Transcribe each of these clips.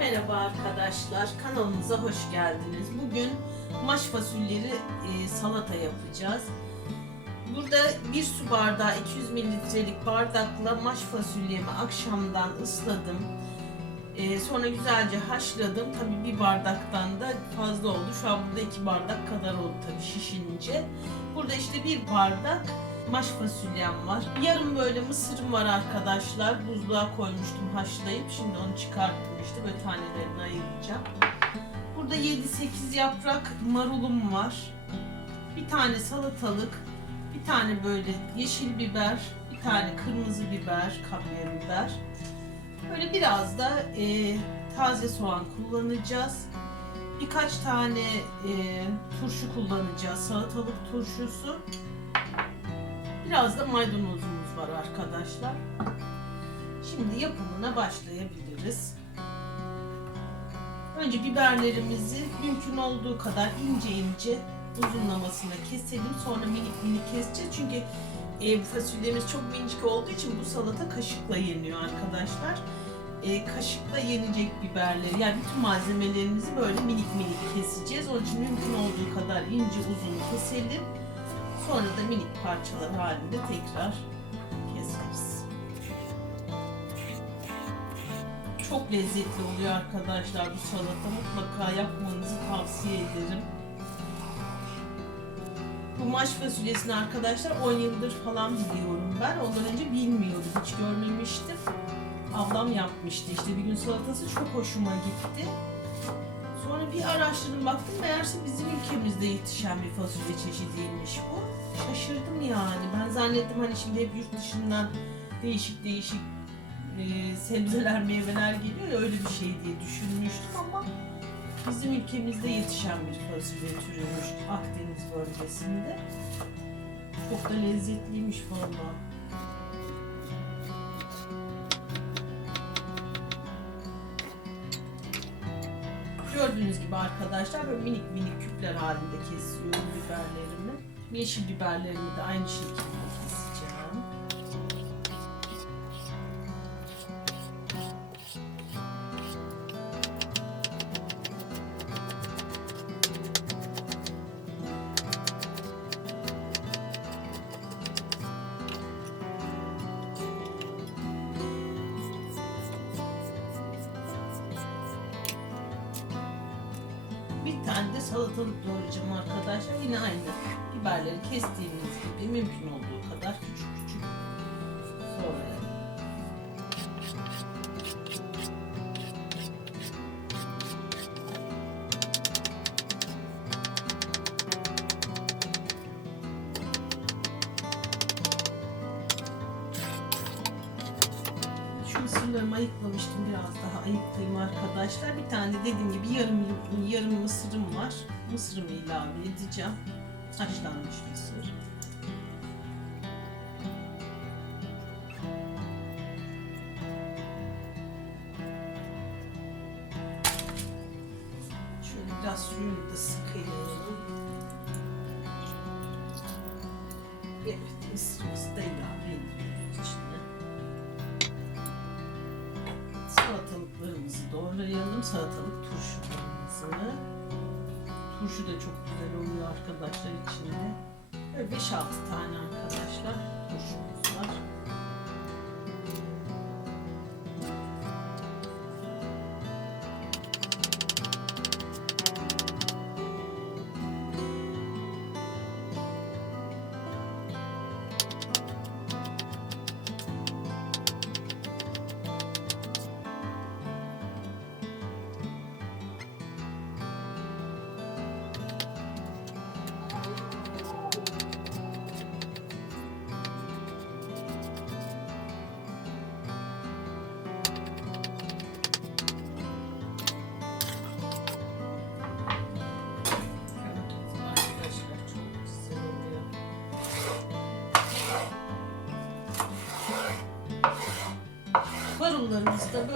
Merhaba arkadaşlar, kanalımıza hoş geldiniz. Bugün maş fasulyeleri e, salata yapacağız. Burada bir su bardağı 200 mililitrelik bardakla maş fasulyemi akşamdan ısladım. E, sonra güzelce haşladım. Tabii bir bardaktan da fazla oldu. Şu an burada iki bardak kadar oldu tabii şişinince. Burada işte bir bardak maş fasulyem var. Yarım böyle mısırım var arkadaşlar. Buzluğa koymuştum haşlayıp. Şimdi onu çıkarttım işte böyle tanelerini ayıracağım. Burada 7-8 yaprak marulum var. Bir tane salatalık, bir tane böyle yeşil biber, bir tane kırmızı biber, kapya biber. Böyle biraz da e, taze soğan kullanacağız. Birkaç tane e, turşu kullanacağız. Salatalık turşusu. Biraz da maydanozumuz var arkadaşlar. Şimdi yapımına başlayabiliriz. Önce biberlerimizi mümkün olduğu kadar ince ince uzunlamasına keselim. Sonra minik minik keseceğiz. Çünkü e, bu fasulyemiz çok minicik olduğu için bu salata kaşıkla yeniyor arkadaşlar. E, kaşıkla yenecek biberleri yani bütün malzemelerimizi böyle minik minik keseceğiz. Onun için mümkün olduğu kadar ince uzun keselim. Sonra da minik parçalar halinde tekrar keseriz. Çok lezzetli oluyor arkadaşlar bu salata. Mutlaka yapmanızı tavsiye ederim. Bu maş fasulyesini arkadaşlar 10 yıldır falan biliyorum ben. Ondan önce bilmiyordum. Hiç görmemiştim. Ablam yapmıştı işte bir gün salatası çok hoşuma gitti. Sonra bir araştırdım baktım meğerse bizim ülkemizde yetişen bir fasulye çeşidiymiş bu. Şaşırdım yani. Ben zannettim hani şimdi hep yurt dışından değişik değişik e, sebzeler, meyveler geliyor ya öyle bir şey diye düşünmüştüm ama bizim ülkemizde yetişen bir fasulye türüymüş Akdeniz bölgesinde. Çok da lezzetliymiş vallahi. Gördüğünüz gibi arkadaşlar böyle minik minik küpler halinde kesiyorum biberlerimi. Yeşil biberlerimi de aynı şekilde Bir tane de salatalık doğrayacağım arkadaşlar. Yine aynı biberleri kestiğimiz gibi mümkün olduğu kadar küçük küçük soğuyalım. Ayıklamıştım. Biraz daha ayıklayayım arkadaşlar. Bir tane dediğim gibi yarım yarım mısırım var. Mısırımı ilave edeceğim. Haşlanmış mısır. Şöyle biraz suyunu da sıkayım. Evet, mısırımızı da ilave ediyoruz Salatalıklarımızı doğrayalım. Salatalık turşularımızı. Turşu da çok güzel oluyor arkadaşlar içinde. Böyle 5-6 tane arkadaşlar turşumuz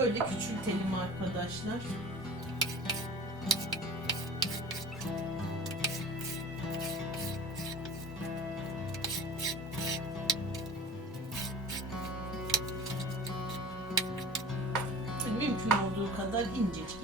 böyle küçültelim arkadaşlar. mümkün olduğu kadar incecik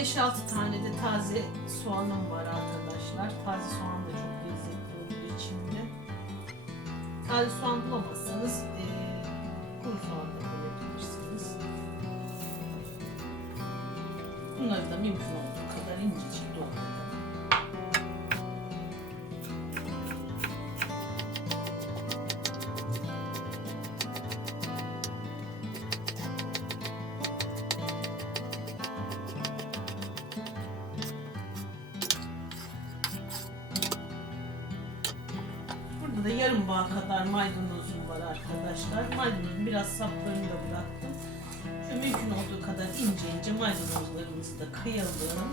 5-6 tane de taze soğanım var arkadaşlar. Taze soğan da çok lezzetli olduğu için de. Taze soğan bulamazsanız eee kuru soğan da koyabilirsiniz. Bunları da mümkün olduğu kadar incecik doğrayalım. Yarım kadar maydanozum var arkadaşlar. Maydanozun biraz saplarını da bıraktım. Şu mümkün olduğu kadar ince ince maydanozlarımızı da kıyalım.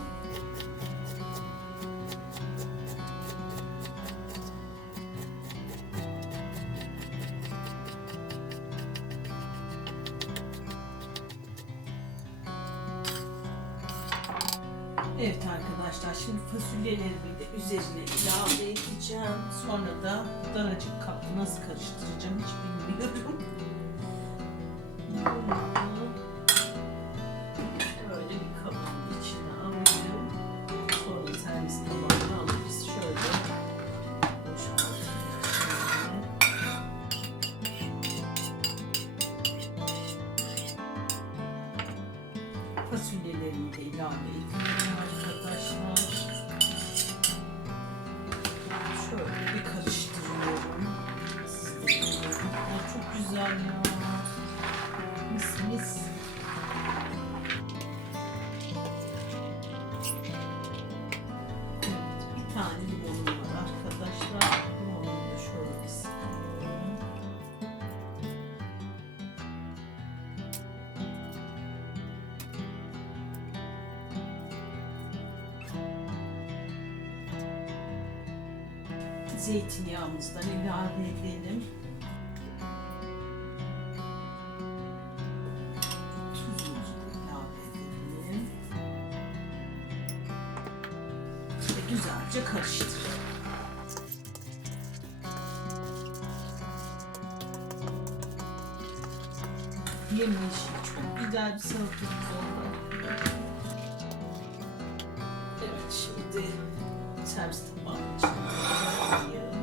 Evet arkadaşlar şimdi fasulyelerimi de üzerine ilave edeceğim. Sonra da daracık kapta nasıl karıştıracağım hiç bilmiyorum. Zeytinyağımızdan ilave edelim. Tuzumuzu ilave edelim. Ve güzelce karıştıralım. Yemiş, çok güzel bir salatamız oldu. Evet, şimdi tabağının içine koyalım.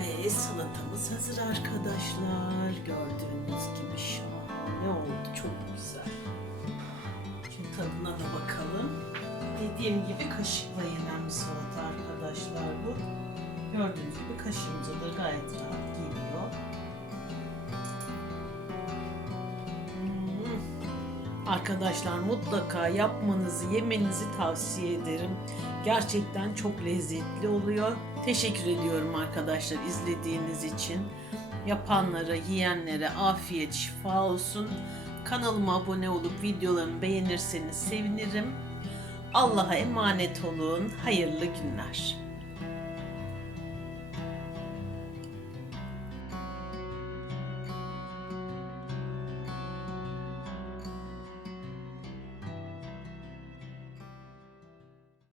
Ve salatamız hazır arkadaşlar. Gördüğünüz gibi şahane oldu. Çok güzel. Şimdi tadına da bakalım. Dediğim gibi kaşıkla yenen bir salata arkadaşlar bu. Gördüğünüz gibi kaşığımıza da gayet rahat geliyor. Arkadaşlar mutlaka yapmanızı, yemenizi tavsiye ederim. Gerçekten çok lezzetli oluyor. Teşekkür ediyorum arkadaşlar izlediğiniz için. Yapanlara, yiyenlere afiyet, şifa olsun. Kanalıma abone olup videolarımı beğenirseniz sevinirim. Allah'a emanet olun. Hayırlı günler.